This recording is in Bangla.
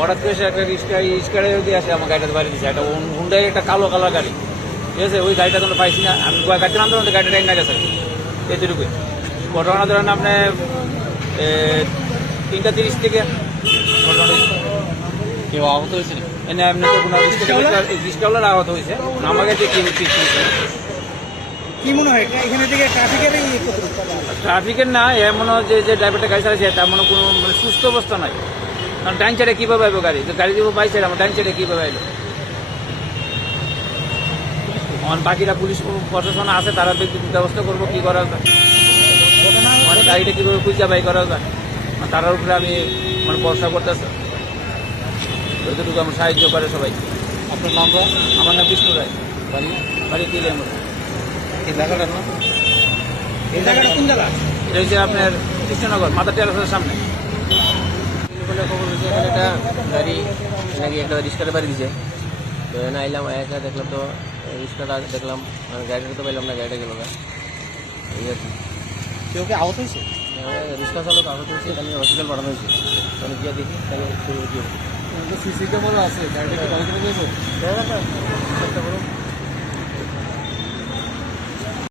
হঠাৎ করে সে একটা রিস্কারে যদি আসে আমার গাড়িটা বাড়ি দিচ্ছে একটা হুন্ডাই একটা কালো কালার গাড়ি, ঠিক আছে? ওই গাড়িটা তো পাইছি না, আমি গাড়িতে নামতে নামতে গাড়িটা ট্রেন গেছে এতটুকুই। ঘটনা ধরেন আপনার 3:30 থেকে ঘটনা কেউ আহত হয়েছে না? এনে এমনি তো কোনো রিস্কাওয়ালার আহত হয়েছে, আমাকে দেখি কি মনে হয় এখানে থেকে ট্রাফিকের না এমন যে ড্রাইভারটা গাড়ি চালাচ্ছে তার মনে কোনো মানে সুস্থ অবস্থা নাই। কারণ ডাইন সাইডে কীভাবে আইব গাড়ি, গাড়ি দিব বাই সাইড, আমার ডাইন সাইডে কীভাবে আইলো। আমার বাকিরা পুলিশ প্রশাসন আছে, তারা ব্যবস্থা করবো কী করা যায়, মানে গাড়িটা কীভাবে খুঁজে বাই করা যায় তার উপরে আমি মানে ভরসা করতেছে, যতটুকু আমার সাহায্য করে সবাই। আপনার নাম? আমার নাম বিষ্ণু রায়, বাড়ি বাড়ি কিলে আমার। এই জায়গাটা না, এই জায়গাটা কোন জায়গা? এটা হচ্ছে আপনার কৃষ্ণনগর মাদার টেরাসের সামনে। খবর হয়েছে এখানে একটা গাড়ি নাকি একটা রিক্সাটা বাড়ি দিছে, তো এখানে আইলাম, একা দেখলাম তো রিক্সাটা দেখলাম, গাড়িটা তো পাইলাম না, গাড়িটা গেল না, এই আর কি। কেউ কি আহত হয়েছে? রিক্সা চালক আহত হয়েছে, তাহলে হসপিটাল পাঠানো হয়েছে, তাহলে গিয়ে দেখি তাহলে সিসি ক্যামেরা আছে, গাড়িটা কি চেষ্টা করুন।